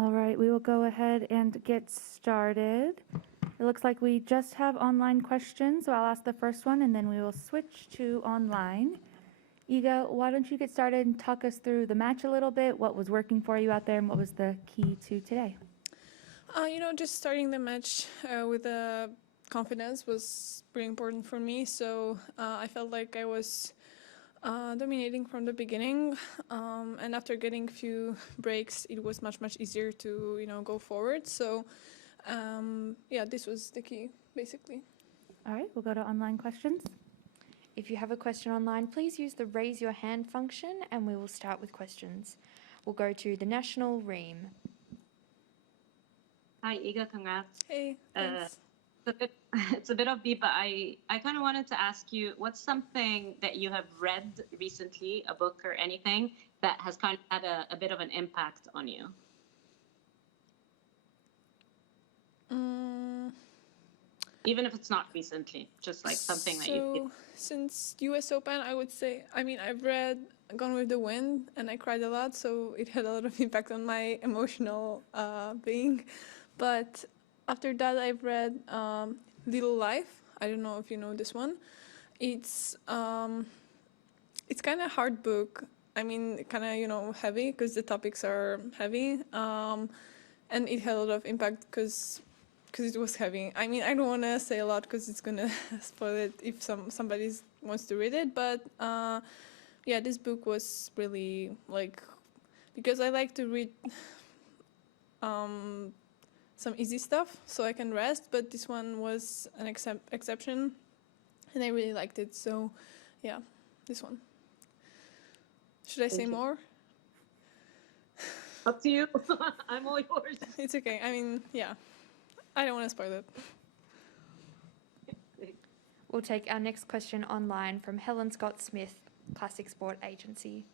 All right, we will go ahead and get started. It looks like we just have online questions, so I'll ask the first one and then we will switch to online. Iga, why don't you get started and talk us through the match a little bit, what was working for you out there and what was the key to today? Just starting the match with confidence was pretty important for me, so I felt like I was dominating from the beginning, and after getting a few breaks, it was much easier to go forward. So this was the key basically. All right, we'll go to online questions. If you have a question online, please use the raise your hand function and we will start with questions. We'll go to the national ream. Hi, Iga, congrats. Hey, thanks. It's a bit offbeat, but I kind of wanted to ask you, what's something that you have read recently, a book or anything, that has kind of had a bit of an impact on you? Even if it's not recently, just like something that you... Since US Open, I would say, I've read Gone with the Wind and I cried a lot, so it had a lot of impact on my emotional being. But after that, I've read Little Life. I don't know if you know this one. It's kind of hard book. Kind of, heavy because the topics are heavy. And it had a lot of impact because it was heavy. I don't want to say a lot because it's going to spoil it if somebody wants to read it. But this book was really, because I like to read some easy stuff so I can rest, but this one was an exception and I really liked it. So yeah, this one. Should I say more? Up to you. I'm all yours. It's okay. I don't want to spoil it. We'll take our next question online from Helen Scott-Smith, Classic Sport Agency.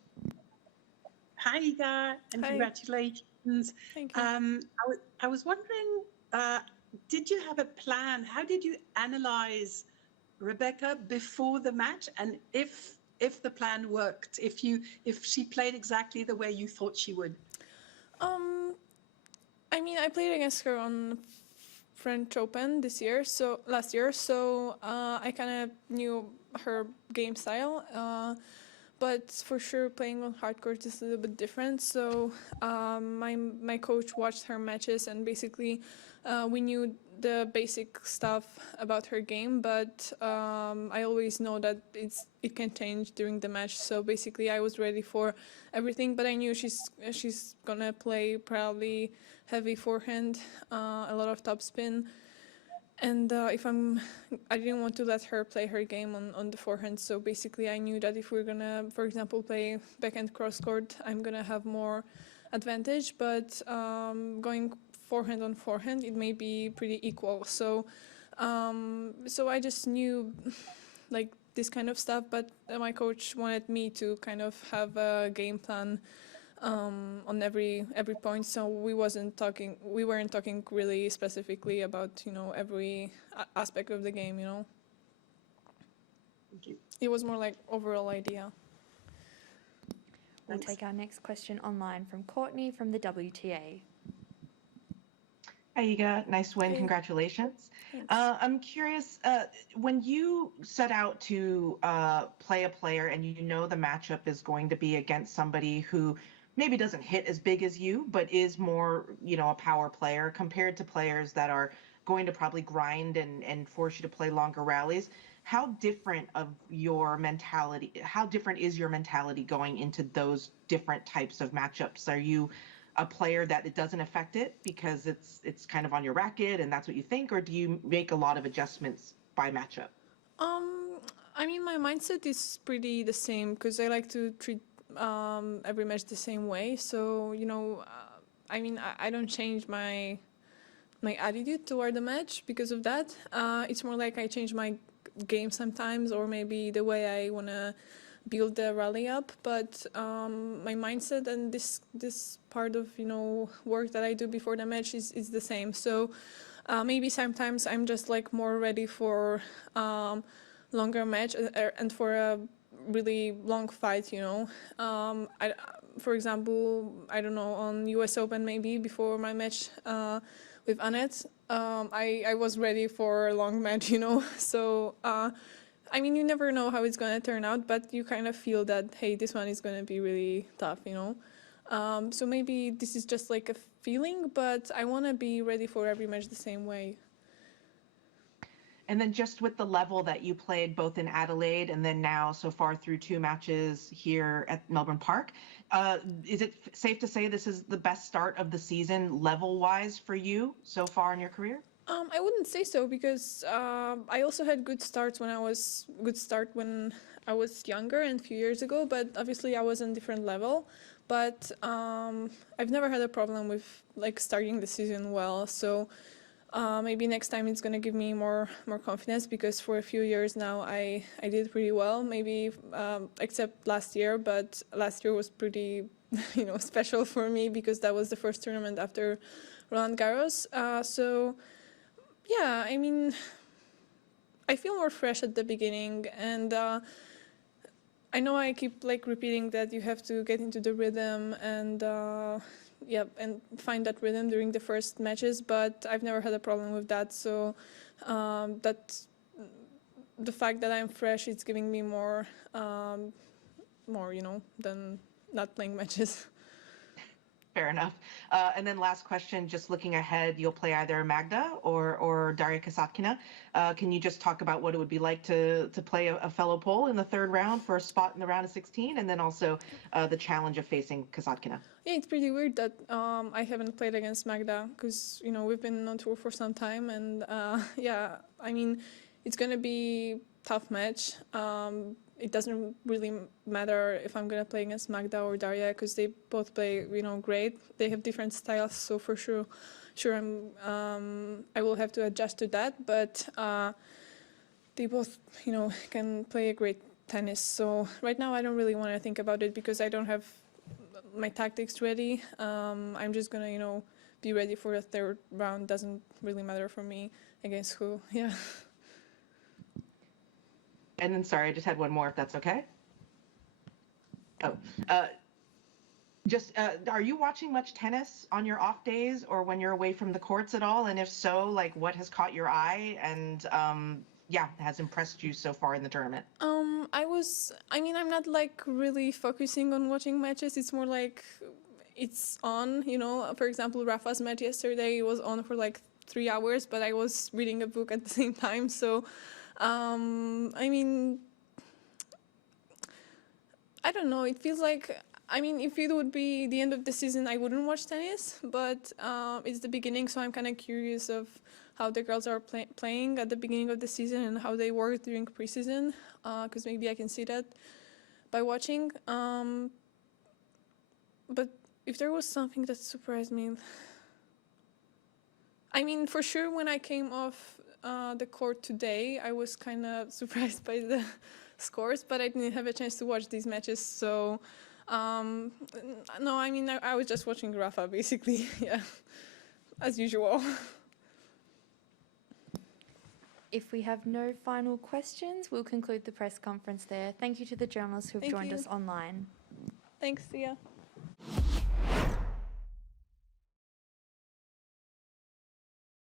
Hi, Iga, and Hi. Congratulations. Thank you. I was wondering, did you have a plan? How did you analyze Rebecca before the match, and if the plan worked, if she played exactly the way you thought she would? I played against her on French Open last year, so I kind of knew her game style. But for sure, playing on hard court is a little bit different. So my coach watched her matches, and basically we knew the basic stuff about her game. But I always know that it can change during the match. So basically, I was ready for everything. But I knew she's gonna play probably heavy forehand, a lot of topspin. And I didn't want to let her play her game on the forehand. So basically, I knew that if we're gonna, for example, play backhand cross court, I'm gonna have more advantage. But going forehand on forehand, it may be pretty equal. So I just knew like this kind of stuff. But my coach wanted me to kind of have a game plan on every point, so we weren't talking really specifically about every aspect of the game. Thank you. It was more like overall idea. We'll take our next question online from Courtney from the WTA. Hi, Iga. Nice win. Hey. Congratulations. Thanks. I'm curious, when you set out to play a player and you know the matchup is going to be against somebody who maybe doesn't hit as big as you, but is more, a power player compared to players that are going to probably grind and force you to play longer rallies, how different is your mentality going into those different types of matchups? Are you a player that it doesn't affect it because it's kind of on your racket and that's what you think, or do you make a lot of adjustments by matchup? My mindset is pretty the same because I like to treat every match the same way. So I don't change my attitude toward the match because of that. It's more like I change my game sometimes, or maybe the way I want to build the rally up. But my mindset and this part of work that I do before the match is the same. So maybe sometimes I'm just like more ready for longer match and for a really long fight, you know. For example, I don't know, on US Open maybe before my match with Annette, I was ready for a long match, you know. So, I mean, you never know how it's going to turn out, but you kind of feel that, hey, this one is going to be really tough, you know. So maybe this is just like a feeling, but I want to be ready for every match the same way. And then just with the level that you played both in Adelaide and then now so far through 2 matches here at Melbourne Park, is it safe to say this is the best start of the season level-wise for you so far in your career? I wouldn't say so because I also had good start when I was younger and a few years ago, but obviously I was on a different level. But I've never had a problem with like starting the season well. So maybe next time it's gonna give me more confidence because for a few years now I did pretty well. Maybe except last year, but last year was pretty special for me because that was the first tournament after Roland Garros. So yeah, I mean, I feel more fresh at the beginning, and I know I keep like repeating that you have to get into the rhythm and and find that rhythm during the first matches, but I've never had a problem with that. So that the fact that I'm fresh, it's giving me more, than not playing matches. Fair enough. And then last question, just looking ahead, you'll play either Magda or Daria Kasatkina. Can you just talk about what it would be like to play a fellow Pole in the 3rd round for a spot in the round of 16, and then also the challenge of facing Kasatkina? Yeah, it's pretty weird that I haven't played against Magda because, we've been on tour for some time, and yeah, I mean, it's going to be a tough match. It doesn't really matter if I'm going to play against Magda or Daria because they both play, great. They have different styles, so for sure I will have to adjust to that, but they both, can play a great tennis. So right now I don't really want to think about it because I don't have my tactics ready. I'm just going to, be ready for the 3rd round. Doesn't really matter for me against who, yeah. And then, sorry, I just had one more, if that's okay. Oh, are you watching much tennis on your off days or when you're away from the courts at all? And if so, like, what has caught your eye and, has impressed you so far in the tournament? I'm not like really focusing on watching matches. It's more like it's on, For example, Rafa's match yesterday was on for like 3 hours, but I was reading a book at the same time, so. I don't know. It feels like, if it would be the end of the season, I wouldn't watch tennis, but it's the beginning, so I'm kind of curious of how the girls are playing at the beginning of the season and how they work during preseason, because maybe I can see that by watching. But if there was something that surprised me, for sure when I came off the court today, I was kind of surprised by the scores, but I didn't have a chance to watch these matches, so no, I was just watching Rafa basically, yeah, as usual. If we have no final questions, we'll conclude the press conference there. Thank you to the journalists who have Thank joined you. us online. Thanks, Sia.